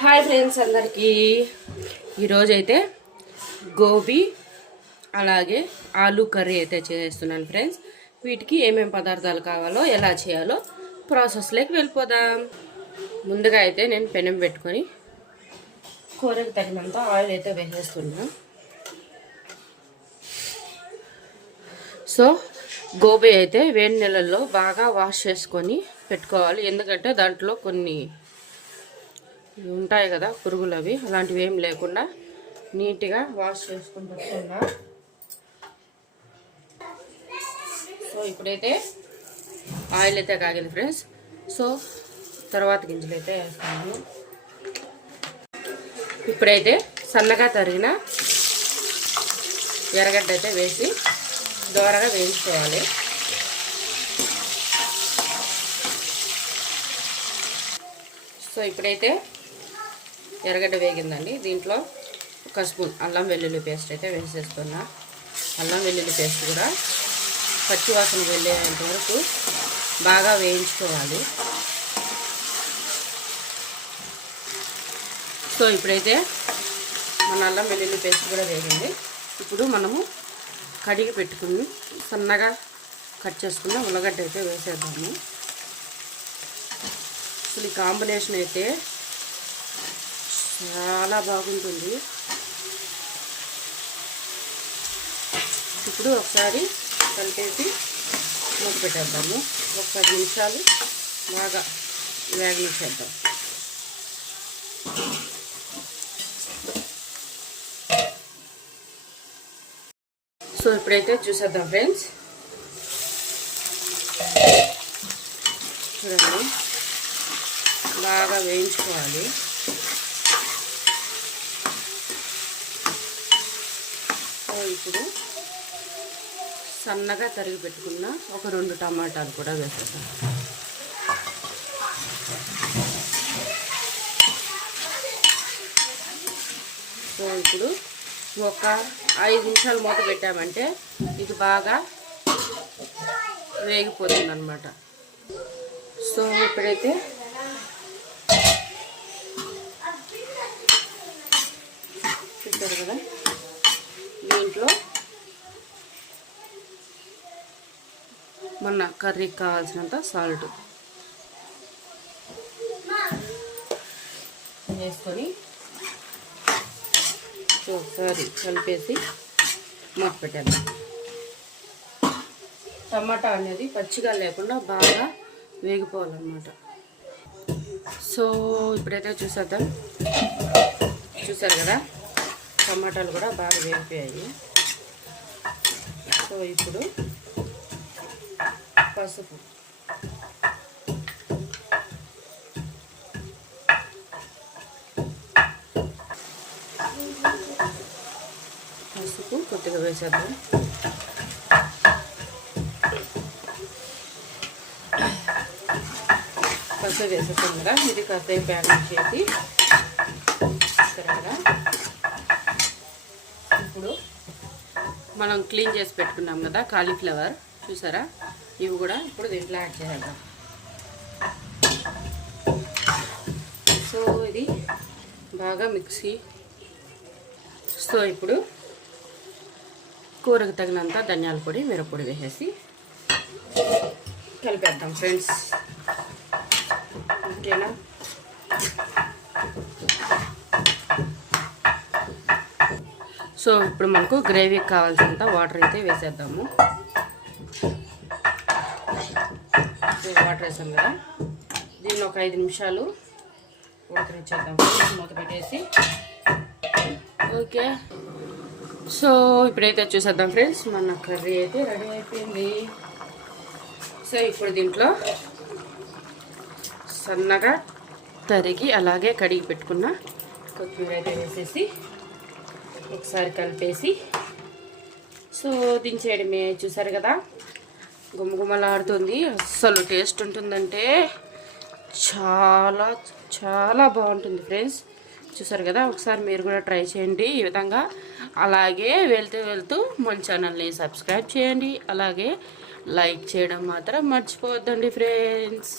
Hi friends అందరికీ ఈరోజైతే గోబీ అలాగే ఆలూ కర్రీ అయితే చేస్తున్నాను ఫ్రెండ్స్. వీటికి ఏమేమి పదార్థాలు కావాలో ఎలా చేయాలో ప్రాసెస్లోకి వెళ్ళిపోదాం. ముందుగా అయితే నేను పెనం పెట్టుకొని కూరకు తగినంత ఆయిల్ అయితే వేసేస్తున్నాను. సో గోబీ అయితే వేడి నీళ్ళల్లో బాగా వాష్ చేసుకొని పెట్టుకోవాలి. ఎందుకంటే దాంట్లో కొన్ని ఉంటాయి కదా పురుగులు, అవి అలాంటివి ఏం లేకుండా నీట్గా వాష్ చేసుకుని పెట్టుకున్నా. సో ఇప్పుడైతే ఆయిల్ అయితే కాగింది ఫ్రెండ్స్. సో తర్వాత గింజలు అయితే వేస్తాను. ఇప్పుడైతే సన్నగా తరిగిన ఎర్రగడ్డ అయితే వేసి దోరగా వేయించుకోవాలి. సో ఇప్పుడైతే ఎర్రగడ్డ వేగిందండి. దీంట్లో ఒక స్పూన్ అల్లం వెల్లుల్లి పేస్ట్ అయితే వేసేస్తున్నా. అల్లం వెల్లుల్లి పేస్ట్ కూడా పచ్చివాసన వెళ్ళేంత వరకు బాగా వేయించుకోవాలి. సో ఇప్పుడైతే మన అల్లం వెల్లుల్లి పేస్ట్ కూడా వేగింది. ఇప్పుడు మనము కడిగి పెట్టుకుని సన్నగా కట్ చేసుకున్న ఉల్లగడ్డ అయితే వేసేద్దాము. అసలు ఈ కాంబినేషన్ అయితే చాలా బాగుంటుంది. ఇప్పుడు ఒకసారి కలిపేసి మూత పెట్టేద్దాము. ఒక 10 నిమిషాలు బాగా వేగనిచ్చేద్దాం. సో ఇప్పుడైతే చూసేద్దాం ఫ్రెండ్స్. చూడండి, బాగా వేయించుకోవాలి. సో ఇప్పుడు సన్నగా తరిగి పెట్టుకున్న ఒక 2 టమాటాలు కూడా వేసేద్దాం. సో ఇప్పుడు ఒక 5 నిమిషాలు మూత పెట్టామంటే ఇది బాగా వేగిపోతుంది అన్నమాట. సో ఇప్పుడైతే చూస్తారు కదా, దీంట్లో మన కర్రీకి కావాల్సినంత సాల్ట్ వేసుకొని ఒకసారి కలిపేసి మూత పెట్టేద్దాం. టమాటా అనేది పచ్చిగా లేకుండా బాగా వేగిపోవాలన్నమాట. సో ఇప్పుడైతే చూసేద్దాం. చూసారు కదా, టమాటాలు కూడా బాగా వేగిపోయాయి. సో ఇప్పుడు పసుపు, కొద్దిగా వేసేద్దాం. పసుపు వేసేస్తాం కదా, ఇది కాసేపు ప్యాన్ చేసి కదా. ఇప్పుడు మనం క్లీన్ చేసి పెట్టుకున్నాం కదా కాలీఫ్లవర్, చూసారా, ఇవి కూడా ఇప్పుడు దీంట్లో యాడ్ చేద్దాం. సో ఇది బాగా మిక్సీ. సో ఇప్పుడు కూరకు తగినంత ధనియాల పొడి, మిరప్పొడి వేసేసి కలిపేద్దాం ఫ్రెండ్స్. ఓకేనా? సో ఇప్పుడు మనకు గ్రేవీకి కావాల్సినంత వాటర్ అయితే వేసేద్దాము. వాటర్ వేసాం కదా, దీన్ని ఒక 5 నిమిషాలు ఉడకనిచ్చేద్దాం. మూత పెట్టేసి. ఓకే, సో ఇప్పుడైతే చూసేద్దాం ఫ్రెండ్స్, మన కర్రీ అయితే రెడీ అయిపోయింది. సో ఇప్పుడు దీంట్లో సన్నగా తరిగి అలాగే కడిగి పెట్టుకున్న కొత్తిమీర అయితే వేసేసి ఒకసారి కలిపేసి సో దించేయడమే. చూసారు కదా, గుమగుమలాడుతుంది. అస్సలు టేస్ట్ ఉంటుందంటే చాలా చాలా బాగుంటుంది ఫ్రెండ్స్. చూసారు కదా, ఒకసారి మీరు కూడా ట్రై చేయండి ఈ విధంగా. అలాగే వెళ్తూ మన ఛానల్ని సబ్స్క్రైబ్ చేయండి. అలాగే లైక్ చేయడం మాత్రం మర్చిపోవద్దండి ఫ్రెండ్స్.